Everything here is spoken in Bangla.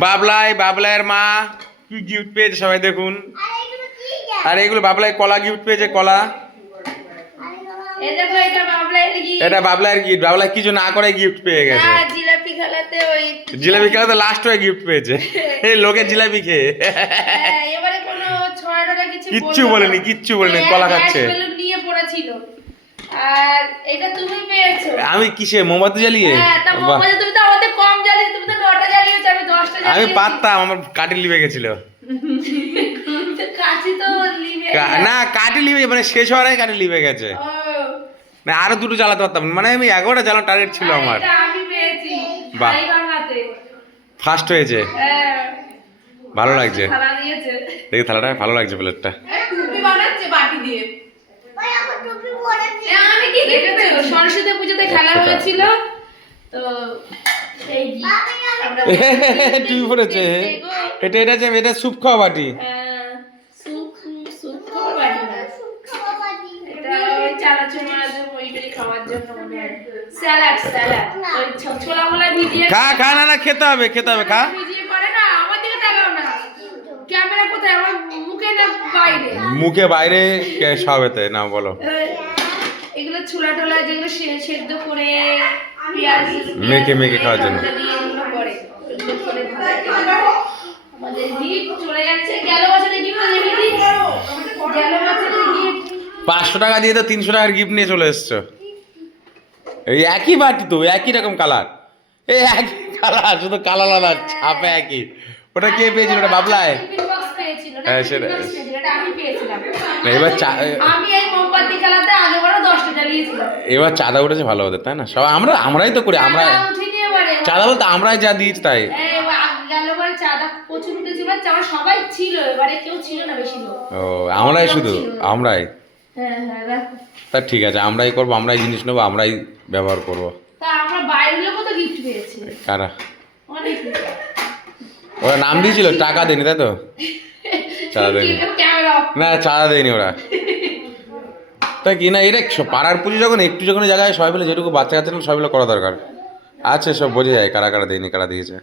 বাবলাইয়ের মা কি গিফট পেয়েছে সবাই দেখুন। আর এগুলো বাবলাই কলা গিফট পেয়েছে, কলা। এটা বাবলাইয়ের গিফট। বাবলাই কিছু না করে গিফট পেয়ে গেছে। জিলাপি খেলাতে লাস্ট হয়ে গিফট পেয়েছে। এই লোকে জিলাপি খেয়ে কিচ্ছু বলেনি, কলা খাচ্ছে। আর এটা তুমি পেয়েছো। আমি কিসে মোমবাতি জ্বালিয়ে? তুমি তো আমাদের কম জ্বালিয়ে, তুমি তো 9টা জ্বালিয়েছো, আমি 10টা জ্বালিয়েছি। আমি পারতাম, আমার কাটি লিবে গেছিল। কাঠি তো লিবে না, কাটি লিবে মানে শেষ হওয়ার আগে কাটি লিবে গেছে। না আরো দুটো জ্বালাতে পারতাম, মানে আমি 11টা জ্বালানোর টার্গেট ছিল আমার। এটা আমি পেয়েছি। বাহ, হাতে ফার্স্ট হয়েছে। ভালো লাগছে। থালা দিয়েছে। দেখি থালাটা ভালো লাগছে, প্লেটটা। টুপি বানাচ্ছে বাটি দিয়ে। আমি কি দেখেছো সরস্বতী পূজাতে খেলা হয়েছিল তো সেই টুপি পরেছে। এটা স্যুপ খাওয়া বাটি। স্যুপ খাওয়া বাটি না, এটা ওই চানাচুর ওইগুলি খাওয়ার জন্য মনে হয়। স্যালাড ওই ছোলা মোলা ভিজিয়ে খা না খেতে হবে খা। ভিজিয়ে করে না। আমার দিকে তাকাও না, ক্যামেরা কোথায়? আমার মুখে না বাইরে? মুখে বাইরে সবেতে না বলো। এগুলো ছোলা টোলা যেগুলো সেদ্ধ করে পেঁয়াজ মেখে খাওয়ার জন্য এগুলো করে। আমাদের গিফট চলে যাচ্ছে। গেল বছরে গিফট দিদি, গেল বছরে গিফট 500 টাকা দিয়ে তো 300 টাকার গিফট নিয়ে চলে এসছো। এই একই বাটি তো, একই রকম কালার, এই একই কালার, শুধু কালার আলাদা, ছাপে একই। ওটা কে পেয়েছিল? ওটা বাবলাই। হ্যাঁ সেটা আমি পেয়েছিলাম। এবার আমি এই মোমবাতি খেলাতে আগেবারও 10টা জ্বালিয়েছিলাম। এবার চাঁদা উঠেছে ভালো হতো, তাই না? সব আমরাই তো করি। আমরা চাঁদা বলতে আমরাই যা দিয়েছি তাই। গেলবারে চাঁদা প্রচুর উঠেছিল, আমরা সবাই ছিল, এবারে কেউ ছিল না বেশি লোক। ও আমরাই শুধু আমরাই। হ্যাঁ রাখো। তা ঠিক আছে, আমরাই করবো, আমরাই জিনিস নেবো, আমরাই ব্যবহার করবো। তা আমরা বাইরের লোকও তো গিফট পেয়েছি। কারা? অনেক। ওরা নাম দিয়েছিল, টাকা দেয়নি তাই তো? চাঁদা দেয়নি না, চাঁদা দেয়নি ওরা। তাই কি না, এটা পাড়ার পুজো যখন যখন জায়গায় সবাই মিলে যেটুকু বাচ্চা কাচ্চা সবাই মিলে করা দরকার আছে, সব বোঝা যায় কারা দেয়নি কারা দিয়েছে।